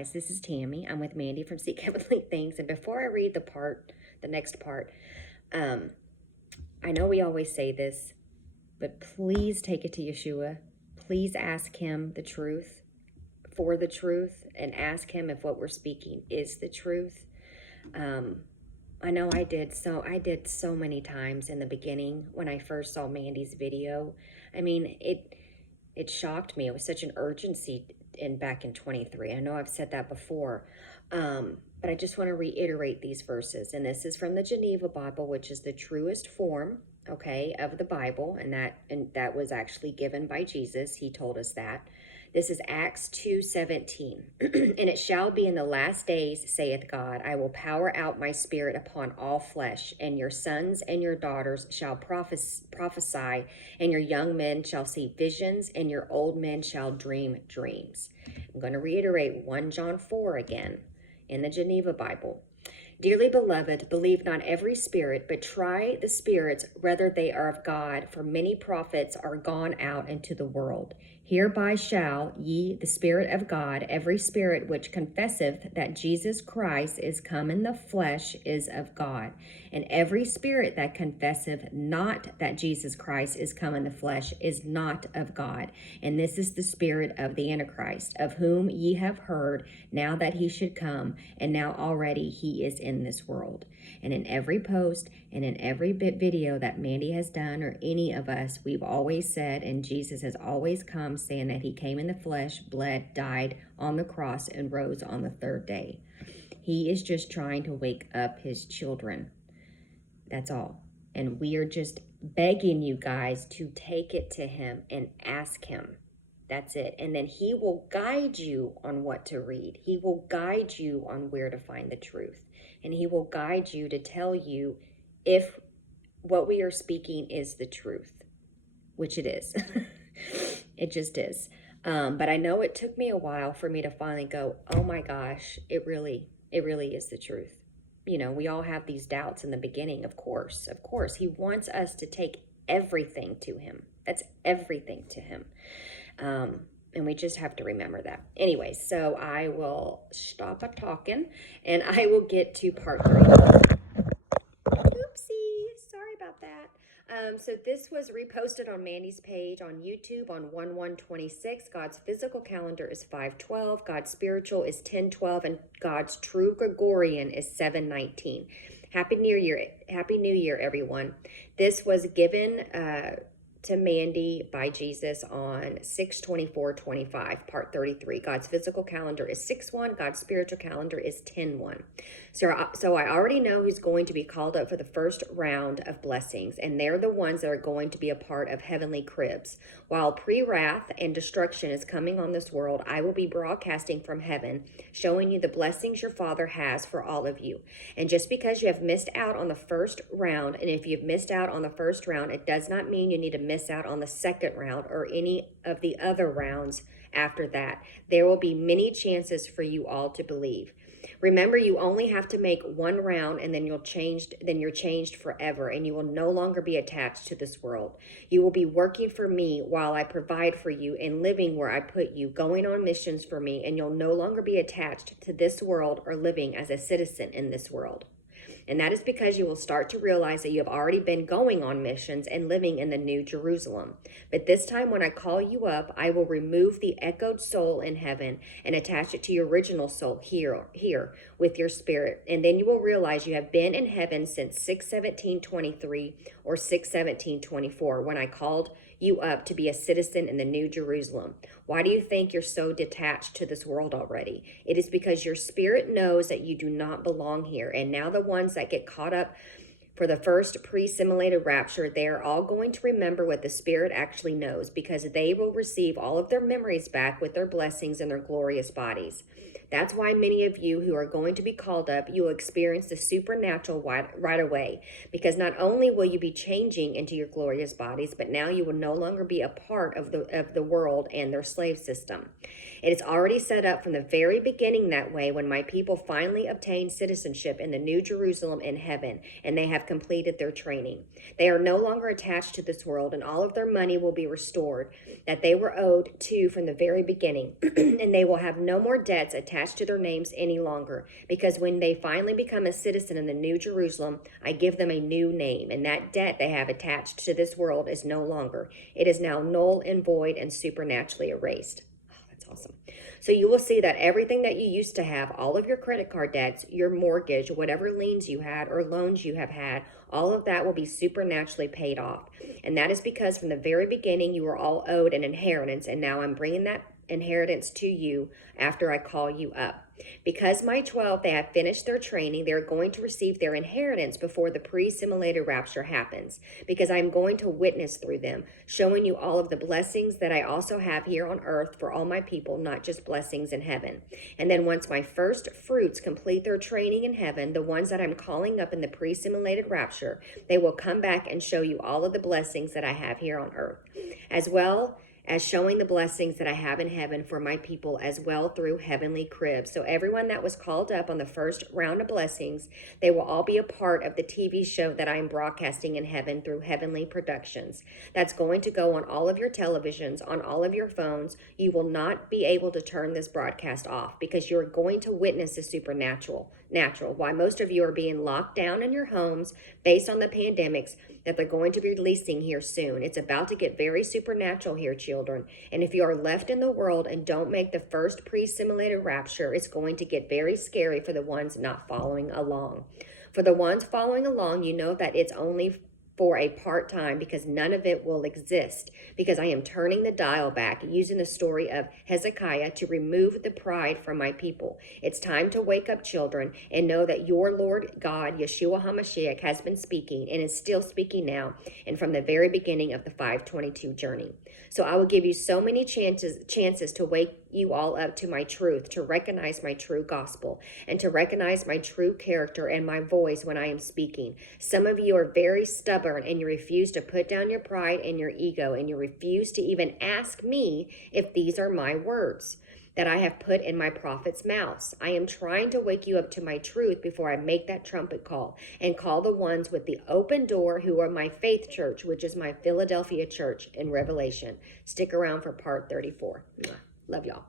guys, this is Tammy. I'm with Mandy from Seek Heavenly Things. And before I read the next part, I know we always say this, but please take it to Yeshua. Please ask him the truth for the truth, and ask him if what we're speaking is the truth. I know I did so many times in the beginning when I first saw Mandy's video. I mean, it shocked me. It was such an urgency back in 23. I know I've said that before, but I just want to reiterate these verses. And this is from the Geneva Bible, which is the truest form, okay, of the Bible, and that was actually given by Jesus. He told us that. This is Acts 2:17. And it shall be in the last days, saith God, I will pour out my spirit upon all flesh, and your sons and your daughters shall prophesy, and your young men shall see visions, and your old men shall dream dreams. I'm going to reiterate 1 John 4 again in the Geneva Bible. Dearly beloved, believe not every spirit, but try the spirits whether they are of God, for many prophets are gone out into the world. Hereby shall ye the Spirit of God, every spirit which confesseth that Jesus Christ is come in the flesh is of God. And every spirit that confesseth not that Jesus Christ is come in the flesh is not of God. And this is the spirit of the Antichrist, of whom ye have heard, now that he should come, and now already he is in this world. And in every post and in every video that Mandy has done, or any of us, we've always said, and Jesus has always come saying that he came in the flesh, bled, died on the cross, and rose on the third day. He is just trying to wake up his children. That's all. And we are just begging you guys to take it to him and ask him. That's it. And then he will guide you on what to read. He will guide you on where to find the truth. And he will guide you to tell you if what we are speaking is the truth, which it is. It just is. But I know it took me a while for me to finally go, oh my gosh, it really is the truth. You know, we all have these doubts in the beginning, of course. He wants us to take everything to him. That's everything to him. And we just have to remember that. Anyway, so I will stop talking and I will get to part 3. Oopsie, sorry about that. So this was reposted on Mandy's page on YouTube on 1/1/26. God's physical calendar is 5/12. God's spiritual is 10/12, and God's true Gregorian is 7/19. Happy New Year, everyone. This was given to Mandy by Jesus on 6/24/25, part 33. God's physical calendar is 6/1. God's spiritual calendar is 10/1. So I already know who's going to be called up for the first round of blessings, and they're the ones that are going to be a part of heavenly cribs. While pre-wrath and destruction is coming on this world, I will be broadcasting from heaven, showing you the blessings your Father has for all of you. And just because you have missed out on the first round, and if you've missed out on the first round, it does not mean you need to miss out on the second round or any of the other rounds after that. There will be many chances for you all to believe. Remember, you only have to make one round, and then you're changed forever, and you will no longer be attached to this world. You will be working for me while I provide for you and living where I put you, going on missions for me, and you'll no longer be attached to this world or living as a citizen in this world. And that is because you will start to realize that you have already been going on missions and living in the New Jerusalem. But this time when I call you up, I will remove the echoed soul in heaven and attach it to your original soul here with your spirit. And then you will realize you have been in heaven since 6/17/23 or 6/17/24 when I called you up to be a citizen in the New Jerusalem. Why do you think you're so detached to this world already? It is because your spirit knows that you do not belong here. And now the ones that get caught up for the first pre-simulated rapture, they are all going to remember what the Spirit actually knows, because they will receive all of their memories back with their blessings and their glorious bodies. That's why many of you who are going to be called up, you will experience the supernatural right away, because not only will you be changing into your glorious bodies, but now you will no longer be a part of the world and their slave system. It is already set up from the very beginning that way when my people finally obtained citizenship in the New Jerusalem in heaven, and they have completed their training. They are no longer attached to this world, and all of their money will be restored that they were owed to from the very beginning. And they will have no more debts attached to their names any longer, because when they finally become a citizen in the New Jerusalem, I give them a new name, and that debt they have attached to this world is no longer. It is now null and void and supernaturally erased. Oh, that's awesome. So you will see that everything that you used to have, all of your credit card debts, your mortgage, whatever liens you had or loans you have had, all of that will be supernaturally paid off. And that is because from the very beginning, you were all owed an inheritance, and now I'm bringing that inheritance to you after I call you up. Because my 12, they have finished their training, they're going to receive their inheritance before the pre-simulated rapture happens, because I'm going to witness through them, showing you all of the blessings that I also have here on earth for all my people, not just blessings in heaven. And then once my first fruits complete their training in heaven, the ones that I'm calling up in the pre-simulated rapture, they will come back and show you all of the blessings that I have here on earth, as well as showing the blessings that I have in heaven for my people as well through heavenly cribs. So everyone that was called up on the first round of blessings, they will all be a part of the TV show that I'm broadcasting in heaven through Heavenly Productions. That's going to go on all of your televisions, on all of your phones. You will not be able to turn this broadcast off, because you're going to witness the supernatural. Why most of you are being locked down in your homes based on the pandemics that they're going to be releasing here soon. It's about to get very supernatural here, children. And if you are left in the world and don't make the first pre-simulated rapture, it's going to get very scary for the ones not following along. For the ones following along, you know that it's only for a part-time, because none of it will exist, because I am turning the dial back using the story of Hezekiah to remove the pride from my people. It's time to wake up, children, and know that your Lord God, Yeshua HaMashiach, has been speaking and is still speaking now and from the very beginning of the 522 journey. So I will give you so many chances to wake you all up to my truth, to recognize my true gospel, and to recognize my true character and my voice when I am speaking. Some of you are very stubborn, and you refuse to put down your pride and your ego, and you refuse to even ask me if these are my words that I have put in my prophet's mouths. I am trying to wake you up to my truth before I make that trumpet call and call the ones with the open door who are my faith church, which is my Philadelphia church in Revelation. Stick around for part 34. Love y'all.